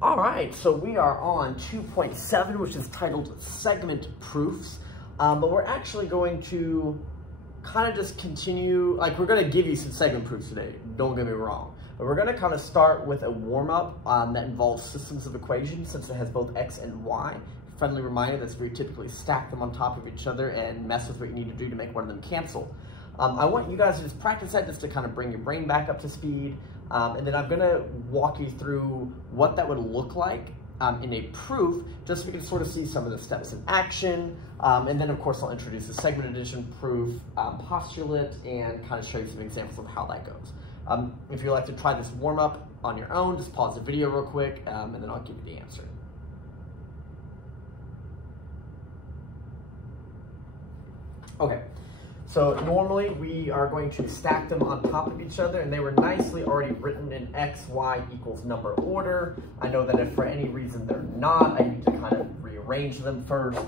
All right, so we are on 2.7, which is titled Segment Proofs, but we're actually going to kind of just continue, like we're going to give you some segment proofs today, don't get me wrong, but we're going to kind of start with a warm-up that involves systems of equations since it has both x and y. Friendly reminder, that's where you typically stack them on top of each other and mess with what you need to do to make one of them cancel. I want you guys to just practice that just to kind of bring your brain back up to speed. And then I'm going to walk you through what that would look like in a proof, just so we can sort of see some of the steps in action. And then, of course, I'll introduce the segment addition proof, postulate, and kind of show you some examples of how that goes. If you'd like to try this warm-up on your own, just pause the video real quick, and then I'll give you the answer. Okay. So normally we are going to stack them on top of each other, and they were nicely already written in x, y equals number order. I know that if for any reason they're not, I need to kind of rearrange them first.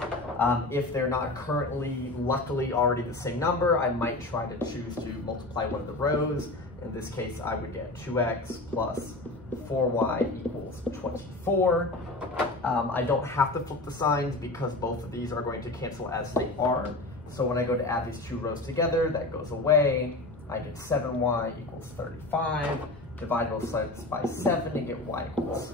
If they're not currently, luckily, already the same number, I might try to choose to multiply one of the rows. In this case, I would get 2x plus 4y equals 24. I don't have to flip the signs because both of these are going to cancel as they are. So when I go to add these two rows together, that goes away. I get 7y equals 35. Divide both sides by 7 and get y equals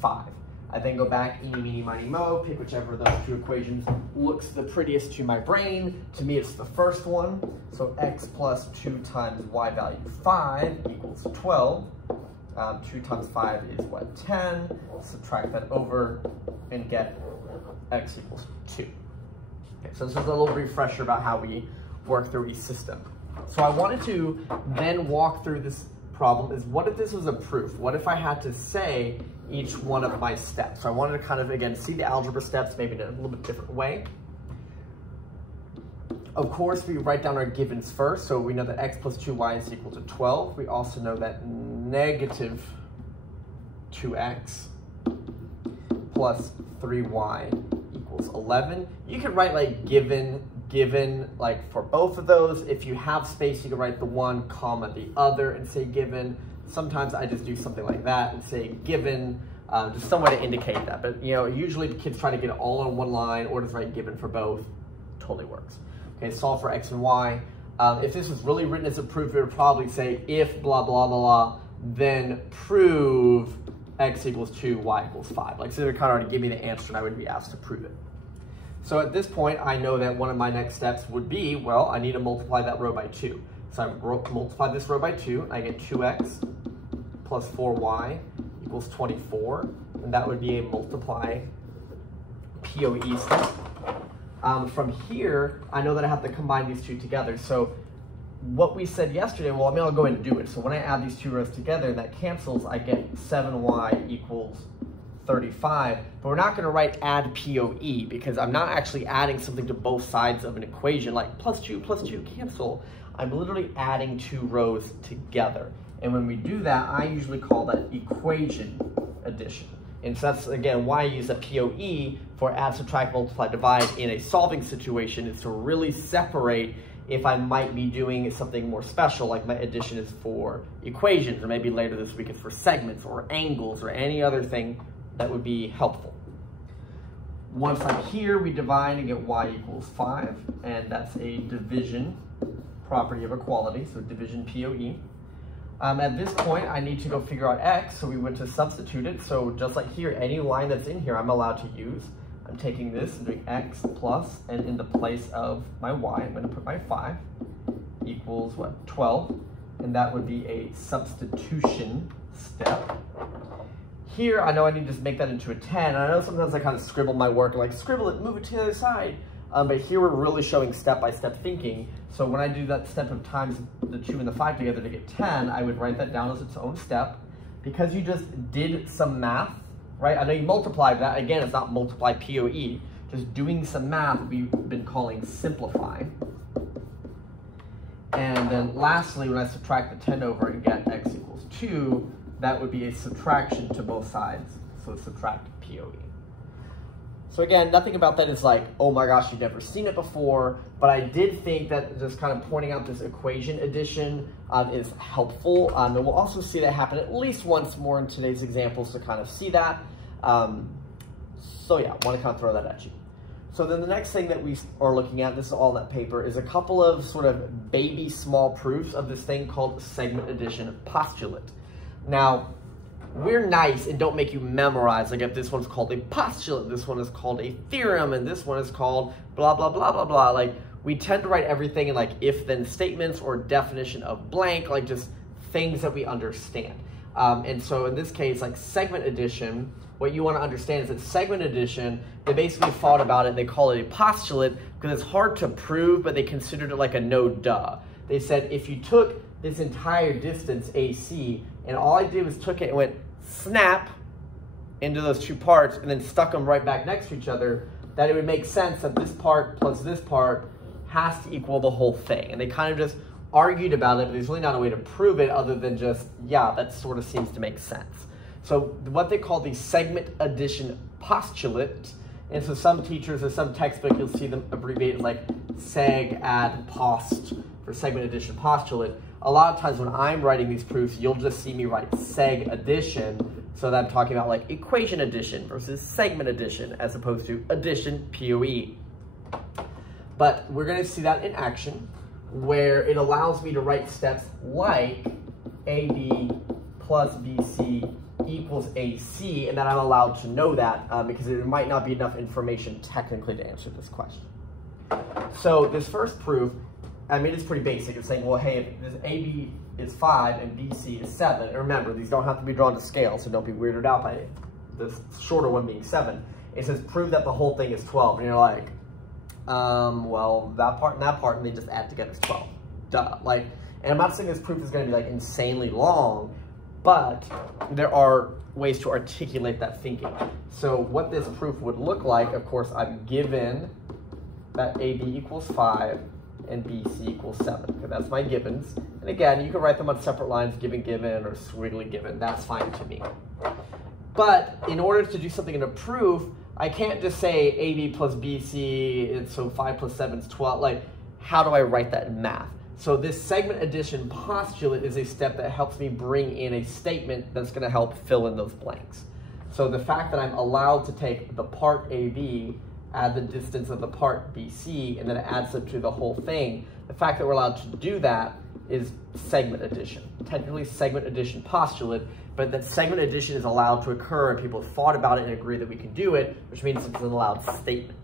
5. I then go back, eeny, meeny, miny, mo, pick whichever of those two equations looks the prettiest to my brain. To me, it's the first one. So x plus 2 times y value 5 equals 12. 2 times 5 is what, 10. Subtract that over and get x equals 2. Okay, so this is a little refresher about how we work through each system. So I wanted to then walk through this problem is, what if this was a proof? What if I had to say each one of my steps? So I wanted to kind of, again, see the algebra steps maybe in a little bit different way. Of course, we write down our givens first. So we know that x plus 2y is equal to 12. We also know that negative 2x plus 3y equals 11. You can write like given, like for both of those. If you have space, you can write the one comma the other and say given. Sometimes I just do something like that and say given, just some way to indicate that. But you know, usually the kids try to get it all on one line or just write given for both. Totally works. Okay, solve for x and y. If this was really written as a proof, it would probably say if blah, blah, blah, blah, then prove x equals 2, y equals 5. Like, so they kind of already give me the answer and I would be asked to prove it. So at this point, I know that one of my next steps would be, well, I need to multiply that row by 2. So I multiply this row by 2, and I get 2x plus 4y equals 24. And that would be a multiply POE step. From here, I know that I have to combine these two together. So what we said yesterday, well, I mean, I'll go ahead and do it. So when I add these two rows together, that cancels, I get 7y equals 35, but we're not going to write add POE because I'm not actually adding something to both sides of an equation like plus 2 cancel. I'm literally adding two rows together. And when we do that, I usually call that equation addition. And so that's, again, why I use a POE for add, subtract, multiply, divide in a solving situation, is to really separate if I might be doing something more special, like my addition is for equations, or maybe later this week it's for segments or angles or any other thing that would be helpful. Once I'm here, we divide and get y equals 5, and that's a division property of equality, so division POE. At this point, I need to go figure out x, so we went to substitute it. So just like here, any line that's in here, I'm allowed to use. I'm taking this and doing x plus, and in the place of my y, I'm going to put my 5 equals what, 12, and that would be a substitution step. Here, I know I need to just make that into a 10. I know sometimes I kind of scribble my work, like scribble it, move it to the other side. But here we're really showing step-by-step thinking. So when I do that step of times the 2 and the 5 together to get 10, I would write that down as its own step. Because you just did some math, right? I know you multiplied that. Again, it's not multiply POE. Just doing some math we've been calling simplify. And then lastly, when I subtract the 10 over and get x equals 2, that would be a subtraction to both sides. So subtract POE. So again, nothing about that is like, oh my gosh, you've never seen it before, but I did think that just kind of pointing out this equation addition is helpful. And we'll also see that happen at least once more in today's examples to kind of see that. So yeah, I want to kind of throw that at you. So then the next thing that we are looking at, this is all in that paper, is a couple of sort of baby small proofs of this thing called segment addition postulate. Now, we're nice and don't make you memorize, like if this one's called a postulate, this one is called a theorem, and this one is called blah, blah, blah, blah, blah. Like, we tend to write everything in like if-then statements or definition of blank, like just things that we understand. And so in this case, like segment addition, what you want to understand is that segment addition, they basically thought about it, they call it a postulate because it's hard to prove, but they considered it like a no duh. They said if you took this entire distance AC and all I did was took it and went snap into those two parts and then stuck them right back next to each other, that it would make sense that this part plus this part has to equal the whole thing. And they kind of just argued about it, but there's really not a way to prove it other than just, yeah, that sort of seems to make sense. So what they call the segment addition postulate, and so some teachers or some textbook, you'll see them abbreviated like seg ad post for segment addition postulate. A lot of times when I'm writing these proofs, you'll just see me write seg addition, so that I'm talking about like equation addition versus segment addition as opposed to addition, POE. But we're going to see that in action, where it allows me to write steps like AB plus BC equals AC, and that I'm allowed to know that because there might not be enough information technically to answer this question. So this first proof, I mean, it's pretty basic. It's saying, well, hey, if this AB is 5 and BC is 7, and remember, these don't have to be drawn to scale, so don't be weirded out by this shorter one being 7. It says, prove that the whole thing is 12. And you're like, well, that part and that part, and they just add together is 12. Duh. Like, and I'm not saying this proof is going to be like insanely long, but there are ways to articulate that thinking. So what this proof would look like, of course, I'm given that AB equals 5 and BC equals 7. Okay, that's my givens. And again, you can write them on separate lines, given, given, or squiggly given. That's fine to me. But in order to do something in a proof, I can't just say AB plus BC, and so 5 plus 7 is 12. Like, how do I write that in math? So this segment addition postulate is a step that helps me bring in a statement that's going to help fill in those blanks. So the fact that I'm allowed to take the part AB, add the distance of the part BC, and then it adds up to the whole thing, the fact that we're allowed to do that is segment addition. Technically segment addition postulate, but that segment addition is allowed to occur and people have thought about it and agree that we can do it, which means it's an allowed statement.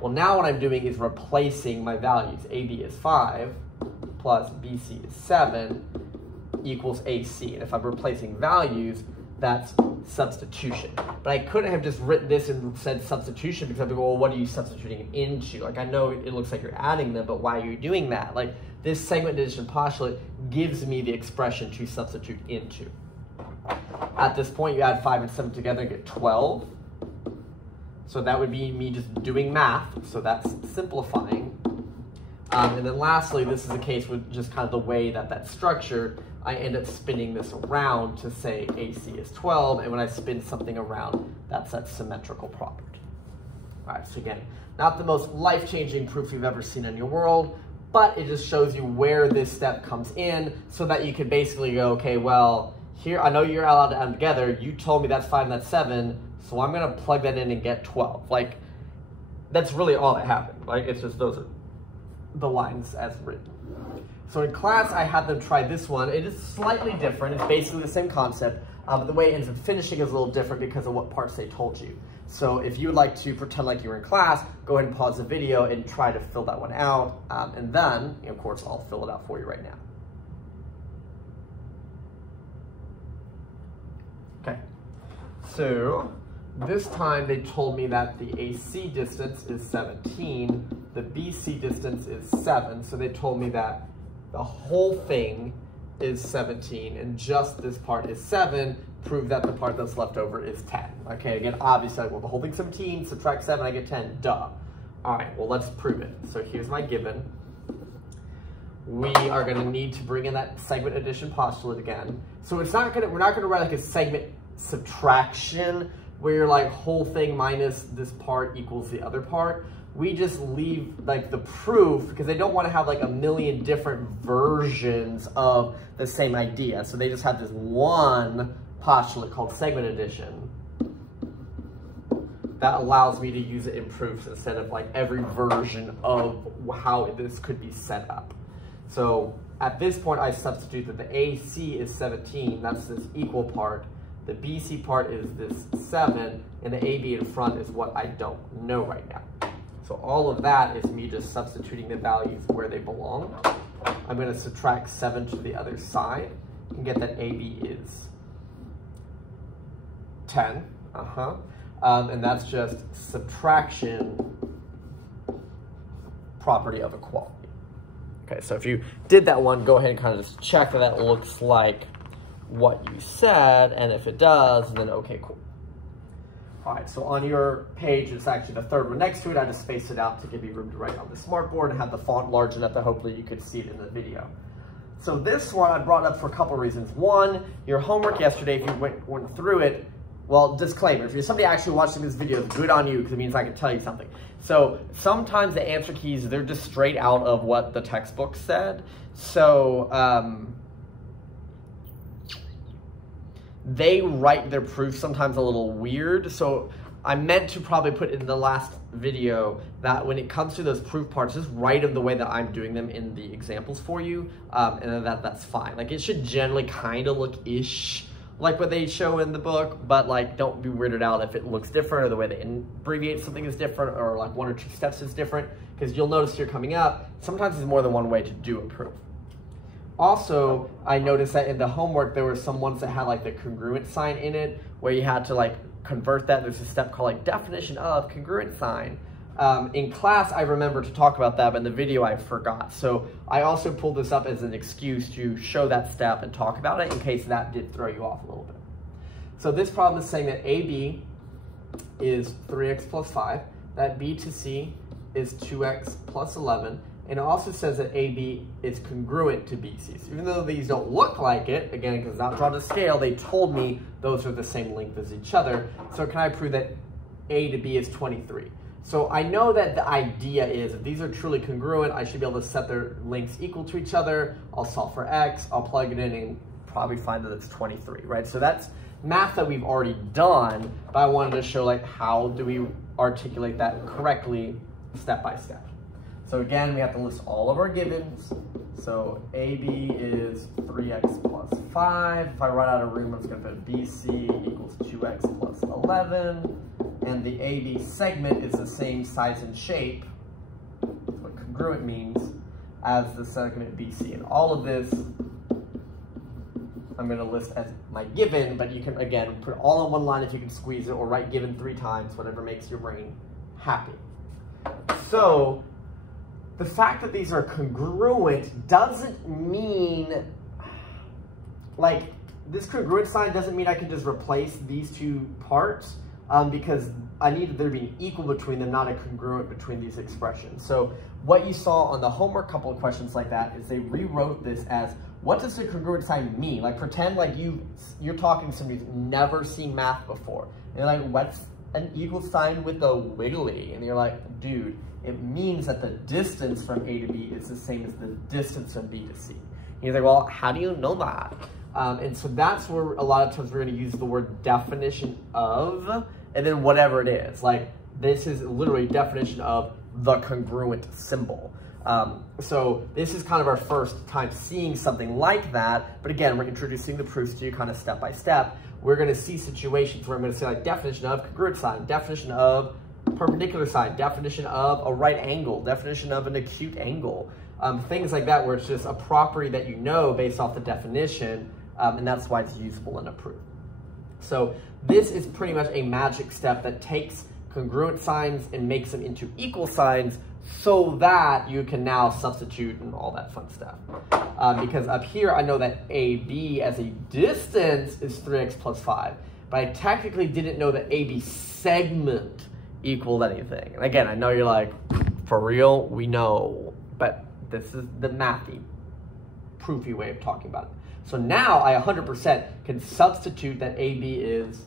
Well, now what I'm doing is replacing my values. AB is 5 plus BC is 7 equals AC. And if I'm replacing values, that's substitution. But I couldn't have just written this and said substitution because I'd be, well, what are you substituting it into? Like, I know it looks like you're adding them, but why are you doing that? Like, this segment addition postulate gives me the expression to substitute into. At this point, you add 5 and 7 together and get 12. So that would be me just doing math. So that's simplifying. And then lastly, this is the case with just kind of the way that that's structured. I end up spinning this around to say AC is 12, and when I spin something around, that's that symmetrical property. All right, so again, not the most life-changing proof you've ever seen in your world, but it just shows you where this step comes in so that you could basically go, okay, well, here, I know you're allowed to add them together. You told me that's 5 and that's 7, so I'm going to plug that in and get 12. Like, that's really all that happened. Like, it's just those are the lines as written. So in class, I had them try this one. It is slightly different. It's basically the same concept, but the way it ends up finishing is a little different because of what parts they told you. So if you would like to pretend like you were in class, go ahead and pause the video and try to fill that one out. And then, of course, I'll fill it out for you right now. Okay, so this time they told me that the AC distance is 17, the BC distance is 7, so they told me that the whole thing is 17 and just this part is 7, prove that the part that's left over is 10. Okay, again, obviously, well, the whole thing's 17, subtract 7, I get 10, duh. All right, well, let's prove it. So here's my given. We are gonna need to bring in that segment addition postulate again. So it's not gonna, we're not gonna write like a segment subtraction. where you're like whole thing minus this part equals the other part. We just leave like the proof because they don't want to have like a million different versions of the same idea. So they just have this one postulate called segment addition that allows me to use it in proofs instead of like every version of how this could be set up. So at this point, I substitute that the AC is 17, that's this equal part. The BC part is this 7, and the AB in front is what I don't know right now. So all of that is me just substituting the values where they belong. I'm going to subtract 7 to the other side and get that AB is 10. And that's just subtraction property of equality. Okay, so if you did that one, go ahead and kind of just check that that looks like what you said, and if it does, then okay, cool. All right, so on your page, it's actually the third one next to it. I just spaced it out to give you room to write on the smartboard and have the font large enough that hopefully you could see it in the video. So this one I brought up for a couple of reasons. One, your homework yesterday, if you went through it, well, disclaimer, if you're somebody actually watching this video, it's good on you because it means I can tell you something. So sometimes the answer keys, they're just straight out of what the textbook said. So they write their proofs sometimes a little weird. So I meant to probably put in the last video that when it comes to those proof parts, just write them the way that I'm doing them in the examples for you, and then that's fine. Like it should generally kind of look ish like what they show in the book, but like don't be weirded out if it looks different or the way they abbreviate something is different or like 1 or 2 steps is different, because you'll notice here coming up, sometimes there's more than one way to do a proof. Also, I noticed that in the homework, there were some ones that had like the congruent sign in it, where you had to like convert that. There's a step called like definition of congruent sign. In class, I remember to talk about that, but in the video, I forgot. So I also pulled this up as an excuse to show that step and talk about it in case that did throw you off a little bit. So this problem is saying that AB is 3x plus 5, that B to C is 2x plus 11, and it also says that AB is congruent to BC. So even though these don't look like it, again, because it's not drawn to scale, they told me those are the same length as each other. So can I prove that A to B is 23? So I know that the idea is if these are truly congruent, I should be able to set their lengths equal to each other. I'll solve for X, I'll plug it in and probably find that it's 23, right? So that's math that we've already done, but I wanted to show like how do we articulate that correctly step by step. So again, we have to list all of our givens. So AB is 3x plus 5. If I run out of room, I'm just going to put BC equals 2x plus 11. And the AB segment is the same size and shape, that's what congruent means, as the segment BC. And all of this, I'm going to list as my given, but you can, again, put all on one line if you can squeeze it, or write given 3 times, whatever makes your brain happy. So the fact that these are congruent doesn't mean, like, this congruent sign doesn't mean I can just replace these 2 parts. Because I needed there to be an equal between them, not a congruent between these expressions. So what you saw on the homework couple of questions like that is they rewrote this as, what does the congruent sign mean? Like pretend like you're talking to somebody who's never seen math before. And they're like, what's an equal sign with a wiggly? And you're like, dude, it means that the distance from A to B is the same as the distance from B to C. And he's like, well, how do you know that? And so that's where a lot of times we're going to use the word definition of, and then whatever it is. Like this is literally definition of the congruent symbol. So this is kind of our first time seeing something like that. But again, we're introducing the proofs to you kind of step by step. We're going to see situations where I'm going to say like definition of congruent sign, definition of perpendicular sign, definition of a right angle, definition of an acute angle. Things like that where it's just a property that you know based off the definition, and that's why it's usable in a proof. So this is pretty much a magic step that takes congruent signs and makes them into equal signs so that you can now substitute and all that fun stuff. Because up here, I know that AB as a distance is 3x plus 5, but I technically didn't know that AB segment equaled anything. And again, I know you're like, for real, we know, but this is the mathy, proofy way of talking about it. So now I 100% can substitute that AB is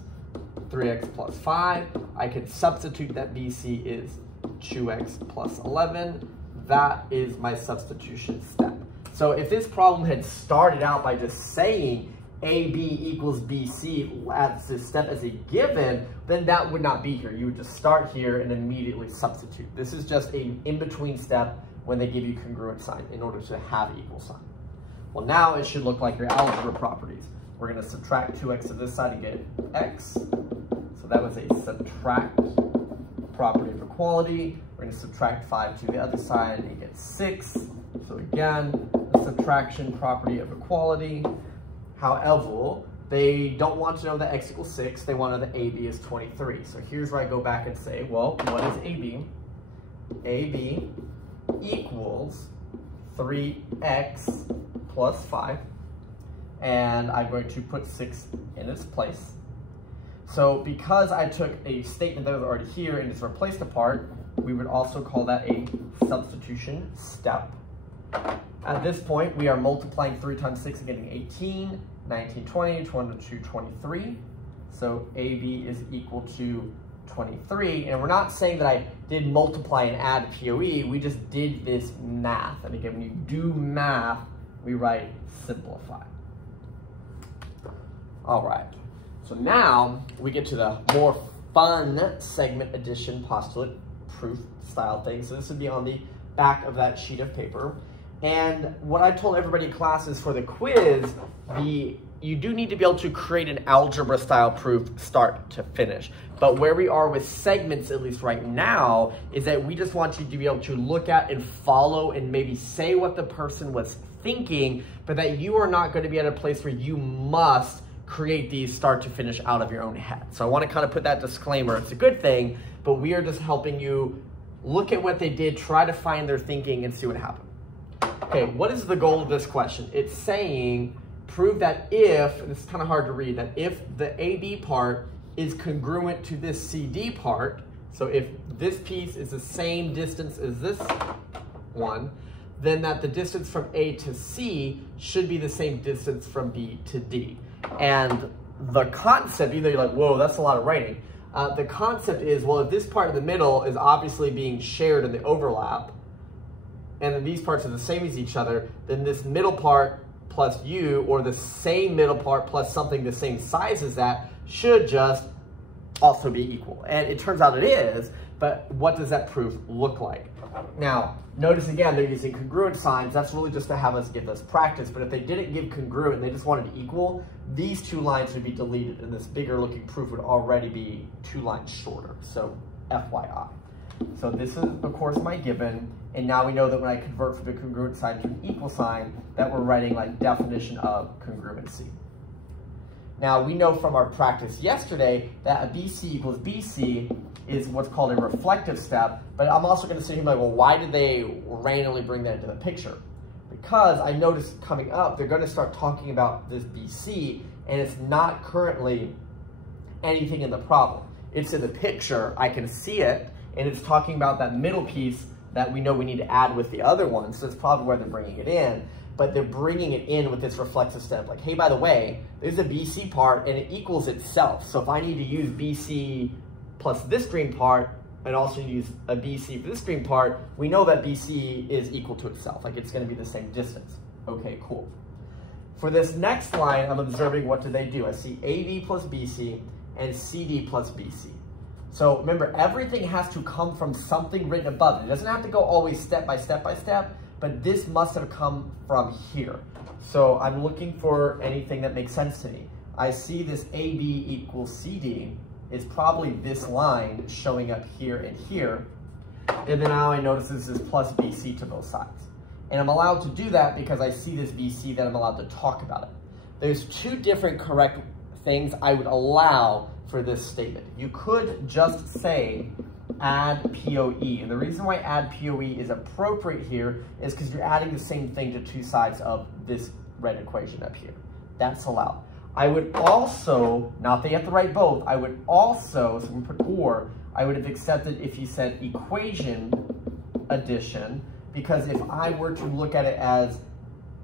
3x plus 5. I can substitute that BC is 2x plus 11. That is my substitution step. So if this problem had started out by just saying AB equals BC as this step as a given, then that would not be here. You would just start here and immediately substitute. This is just an in-between step when they give you congruent sign in order to have equal sign. Well, now it should look like your algebra properties. We're going to subtract 2x to this side and get x. So that was a subtract property of equality. We're going to subtract 5 to the other side and get 6. So again, the subtraction property of equality. However, they don't want to know that x equals 6. They want to know that AB is 23. So here's where I go back and say, well, what is AB? AB equals 3x plus 5. And I'm going to put 6 in its place. So because I took a statement that was already here and just replaced a part, we would also call that a substitution step. At this point, we are multiplying 3 times 6 and getting 18, 19, 20, 22, 23. So AB is equal to 23. And we're not saying that I did multiply and add POE. We just did this math. And again, when you do math, we write simplify. All right. So now we get to the more fun segment addition postulate proof style thing. So this would be on the back of that sheet of paper. And what I told everybody in class is for the quiz, you do need to be able to create an algebra style proof start to finish. But where we are with segments, at least right now, is that we just want you to be able to look at and follow and maybe say what the person was thinking, but that you are not going to be at a place where you must create these start to finish out of your own head. So I want to kind of put that disclaimer. It's a good thing, but we are just helping you look at what they did, try to find their thinking and see what happened. Okay, what is the goal of this question? It's saying, prove that if, and this is kind of hard to read, that if the AB part is congruent to this CD part, so if this piece is the same distance as this one, then that the distance from A to C should be the same distance from B to D. And the concept, even though you're like, whoa, that's a lot of writing, the concept is, well, if this part in the middle is obviously being shared in the overlap, and then these parts are the same as each other, then this middle part plus U, or the same middle part plus something the same size as that, should just also be equal. And it turns out it is, but what does that proof look like? Now, notice again, they're using congruent signs. That's really just to have us give us practice, but if they didn't give congruent and they just wanted equal, these 2 lines would be deleted, and this bigger looking proof would already be 2 lines shorter, so FYI. So this is, of course, my given, and now we know that when I convert from the congruent sign to an equal sign, that we're writing like definition of congruency. Now, we know from our practice yesterday that a BC equals BC is what's called a reflective step, but I'm also going to say, like, well, why did they randomly bring that into the picture? Because I noticed coming up, they're going to start talking about this BC, and it's not currently anything in the problem. It's in the picture, I can see it, and it's talking about that middle piece that we know we need to add with the other one, so that's probably where they're bringing it in. But they're bringing it in with this reflexive step. Like, hey, by the way, there's a BC part, and it equals itself. So if I need to use BC plus this green part, and also use a BC for this green part, we know that BC is equal to itself. Like, it's going to be the same distance. Okay, cool. For this next line, I'm observing what do they do. I see AB plus BC and CD plus BC. So remember, everything has to come from something written above it. It doesn't have to go always step by step by step, but this must have come from here. So I'm looking for anything that makes sense to me. I see this AB equals CD. It's probably this line showing up here and here. And then now I notice this is plus BC to both sides. And I'm allowed to do that because I see this BC that I'm allowed to talk about it. There's 2 different correct things I would allow for this statement. You could just say add POE. And the reason why add POE is appropriate here is because you're adding the same thing to 2 sides of this red equation up here. That's allowed. I would also, not that you have to write both, I would also, so we put or, I would have accepted if you said equation addition, because if I were to look at it as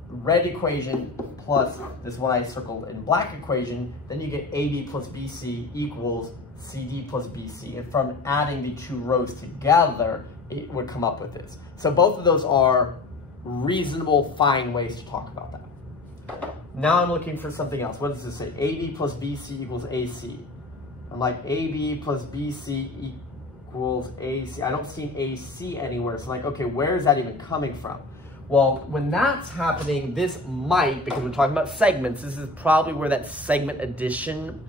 red equation plus this one I circled in black equation, then you get AB plus BC equals CD plus BC. And from adding the two rows together, it would come up with this. So both of those are reasonable, fine ways to talk about that. Now I'm looking for something else. What does this say? AB plus BC equals AC. I'm like, AB plus BC equals AC. I don't see an AC anywhere. So I'm like, okay, where is that even coming from? Well, when that's happening, this might, because we're talking about segments, this is probably where that segment addition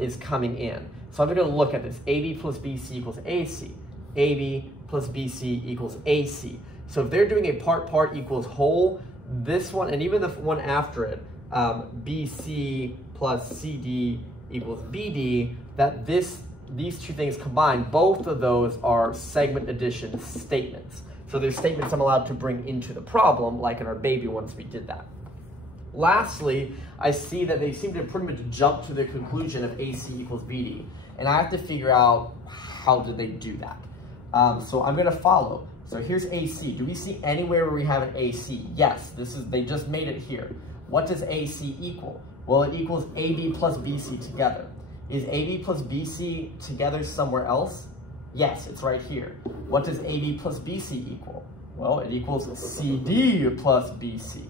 is coming in. So I'm going to look at this. AB plus BC equals AC. AB plus BC equals AC. So if they're doing a part equals whole, this one, and even the one after it, BC plus CD equals BD, that these two things combined, both of those are segment addition statements. So there's statements I'm allowed to bring into the problem, like in our baby ones we did that. Lastly, I see that they seem to pretty much jump to the conclusion of AC equals BD. And I have to figure out how did they do that. So I'm going to follow. So here's AC. Do we see anywhere where we have an AC? Yes, they just made it here. What does AC equal? Well, it equals AB plus BC together. Is AB plus BC together somewhere else? Yes, it's right here. What does AB plus BC equal? Well, it equals CD plus BC.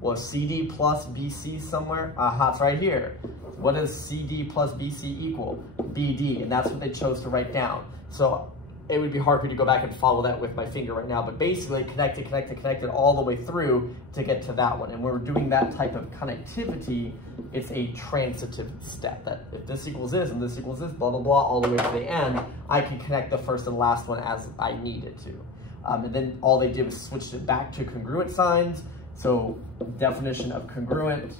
Well, CD plus BC somewhere? Aha, it's right here. What does CD plus BC equal? BD, and that's what they chose to write down. So it would be hard for me to go back and follow that with my finger right now, but basically connected all the way through to get to that one. And when we're doing that type of connectivity, it's a transitive step, that if this equals this and this equals this, blah, blah, blah, all the way to the end, I can connect the first and last one as I needed to. And then all they did was switched it back to congruent signs. So definition of congruent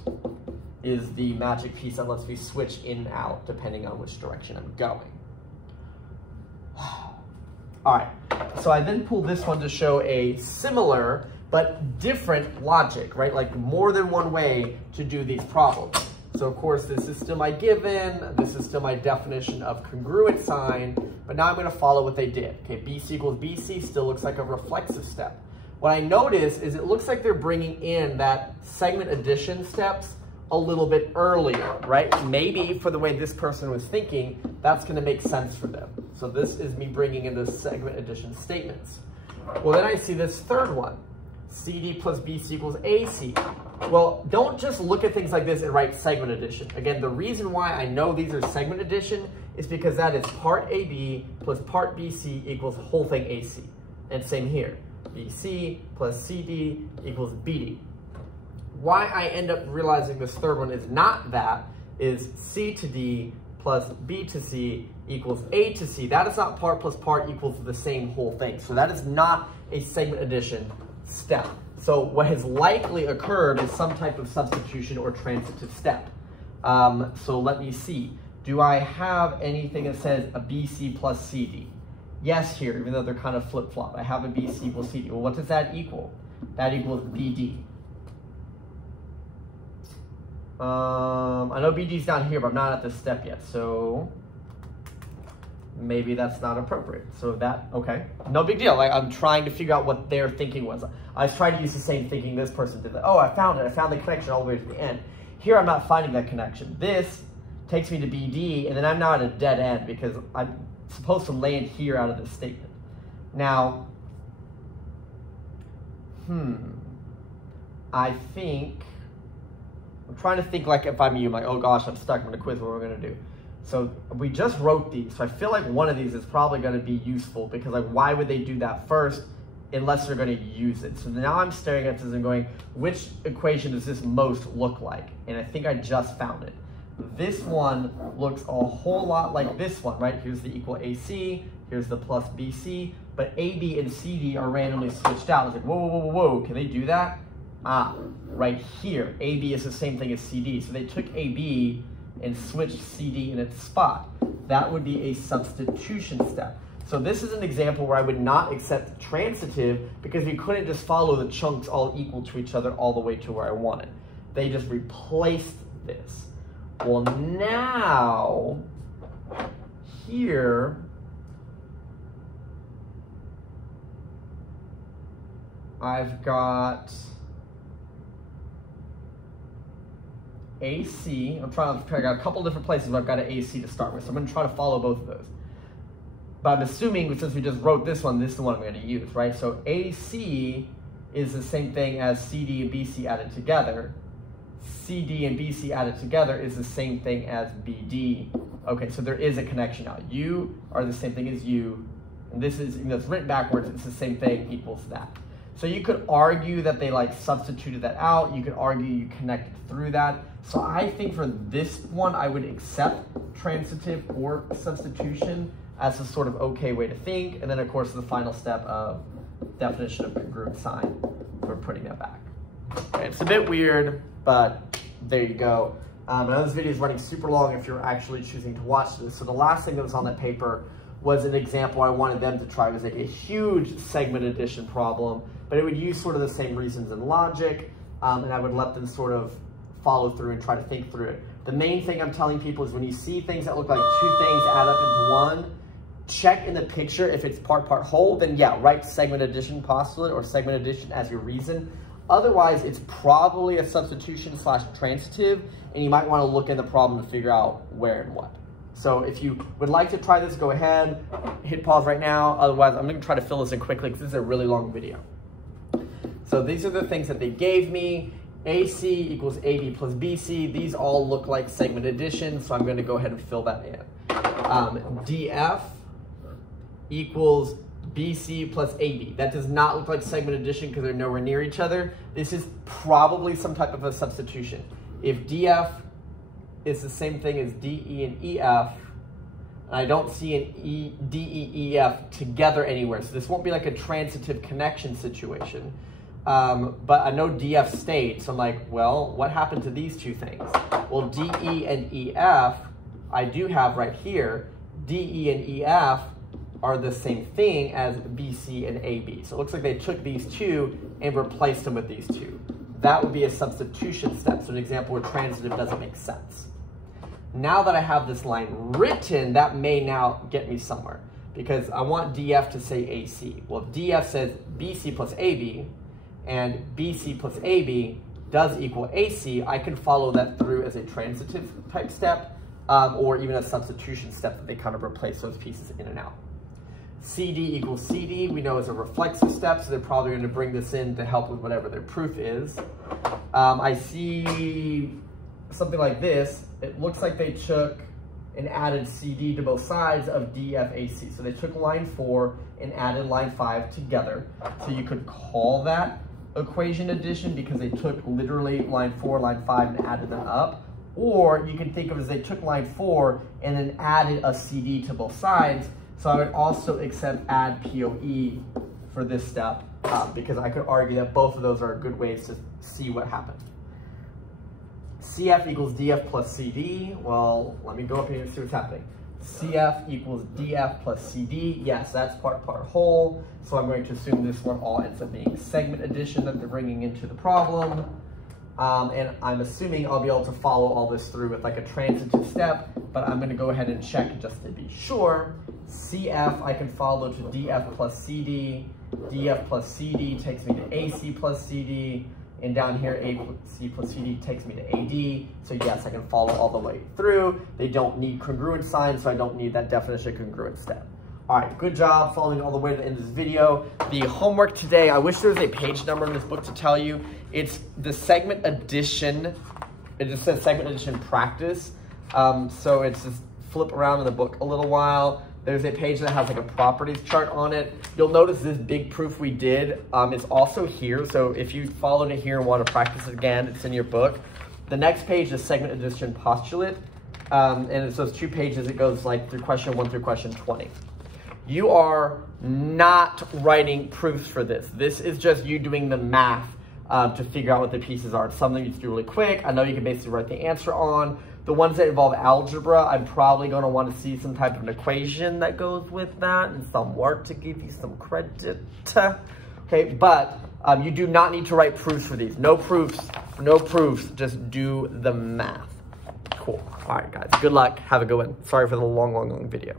is the magic piece that lets me switch in and out depending on which direction I'm going. All right, so I then pulled this one to show a similar but different logic, right? Like more than one way to do these problems. So of course, this is still my given, this is still my definition of congruent sign, but now I'm gonna follow what they did. Okay, BC equals BC still looks like a reflexive step. What I notice is it looks like they're bringing in that segment addition steps a little bit earlier, right? Maybe for the way this person was thinking, that's gonna make sense for them. So this is me bringing in the segment addition statements. Well, then I see this third one, CD plus BC equals AC. Well, don't just look at things like this and write segment addition. Again, the reason why I know these are segment addition is because that is part AB plus part BC equals whole thing AC. And same here, BC plus CD equals BD. Why I end up realizing this third one is not that, is C to D plus B to C equals A to C. That is not part plus part equals the same whole thing. So that is not a segment addition step. So what has likely occurred is some type of substitution or transitive step. So let me see. Do I have anything that says a BC plus CD? Yes, here, even though they're kind of flip-flop. I have a BC equals CD. Well, what does that equal? That equals BD. I know BD's not here, but I'm not at this step yet, so maybe that's not appropriate. So that, okay, no big deal. Like, I'm trying to figure out what their thinking was. I was trying to use the same thinking this person did. Like, oh, I found it. I found the connection all the way to the end. Here, I'm not finding that connection. This takes me to BD, and then I'm now at a dead end because I'm supposed to land here out of this statement. Now, I think, I'm trying to think like if I'm you, I'm like, oh gosh, I'm stuck, I'm gonna quiz what we're gonna do. So we just wrote these, so I feel like one of these is probably gonna be useful because like why would they do that first unless they're gonna use it? So now I'm staring at this and going, which equation does this most look like? And I think I just found it. This one looks a whole lot like this one, right? Here's the equal AC, here's the plus BC, but AB and CD are randomly switched out. I was like, whoa, whoa, whoa, whoa, can they do that? Ah, right here, AB is the same thing as CD. So they took AB and switched CD in its spot. That would be a substitution step. So this is an example where I would not accept transitive because we couldn't just follow the chunks all equal to each other all the way to where I wanted. They just replaced this. Well, now, here, I've got AC. I got a couple different places where I've got an AC to start with, so I'm going to try to follow both of those. But I'm assuming, since we just wrote this one, this is the one I'm going to use, right? So AC is the same thing as CD and BC added together. CD and BC added together is the same thing as BD. Okay, so there is a connection now. U are the same thing as U, and this is, it's written backwards, it's the same thing, equals that. So you could argue that they like substituted that out. You could argue you connected through that. So I think for this one, I would accept transitive or substitution as a sort of okay way to think. And then of course, the final step of definition of congruent sign for putting that back. Okay, it's a bit weird, but there you go. I know this video is running super long if you're actually choosing to watch this. So the last thing that was on that paper was an example I wanted them to try. It was like a huge segment addition problem, but it would use sort of the same reasons and logic, and I would let them sort of follow through and try to think through it. The main thing I'm telling people is when you see things that look like two things add up into one, check in the picture if it's part whole, then yeah, write segment addition postulate or segment addition as your reason. Otherwise, it's probably a substitution / transitive, and you might want to look in the problem to figure out where and what. So if you would like to try this, go ahead, hit pause right now. Otherwise, I'm going to try to fill this in quickly because this is a really long video. So these are the things that they gave me. AC equals AB plus BC. These all look like segment addition, so I'm going to go ahead and fill that in. DF equals BC plus AB. That does not look like segment addition because they're nowhere near each other. This is probably some type of a substitution. If DF is the same thing as DE and EF, and I don't see an DE, EF together anywhere, so this won't be like a transitive connection situation. But I know DF stayed, so I'm like, well, what happened to these two things? Well, DE and EF, I do have right here. DE and EF are the same thing as BC and AB. So it looks like they took these two and replaced them with these two. That would be a substitution step. So an example where transitive doesn't make sense. Now that I have this line written, that may now get me somewhere because I want DF to say AC. Well, if DF says BC plus AB and BC plus AB does equal AC, I can follow that through as a transitive type step or even a substitution step that they kind of replace those pieces in and out. CD equals CD, we know is a reflexive step, so they're probably going to bring this in to help with whatever their proof is. I see something like this. It looks like they took and added CD to both sides of DFAC. So they took line 4 and added line 5 together. So you could call that equation addition because they took literally line 4, line 5 and added them up. Or you can think of it as they took line 4 and then added a CD to both sides. So I would also accept add POE for this step because I could argue that both of those are good ways to see what happened. CF equals DF plus CD. Well, let me go up here and see what's happening. CF equals DF plus CD. Yes, that's part whole. So I'm going to assume this one all ends up being segment addition that they're bringing into the problem. And I'm assuming I'll be able to follow all this through with like a transitive step, but I'm going to go ahead and check just to be sure. CF I can follow to DF plus CD. DF plus CD takes me to AC plus CD. And down here, AC plus CD takes me to AD. So yes, I can follow all the way through. They don't need congruent signs, so I don't need that definition of congruent step. All right, good job following all the way to the end of this video. The homework today, I wish there was a page number in this book to tell you. It's the segment addition. It just says segment addition practice. So it's just flip around in the book a little while. There's a page that has like a properties chart on it. You'll notice this big proof we did is also here. So if you followed it here and want to practice it again, it's in your book. The next page is segment addition postulate. And it's those 2 pages. It goes like through question 1 through question 20. You are not writing proofs for this. This is just you doing the math to figure out what the pieces are. It's something you can do really quick. I know you can basically write the answer on. The ones that involve algebra, I'm probably going to want to see some type of an equation that goes with that and some work to give you some credit. Okay, but you do not need to write proofs for these. No proofs, just do the math. Cool. All right, guys, good luck. Have a good one. Sorry for the long video.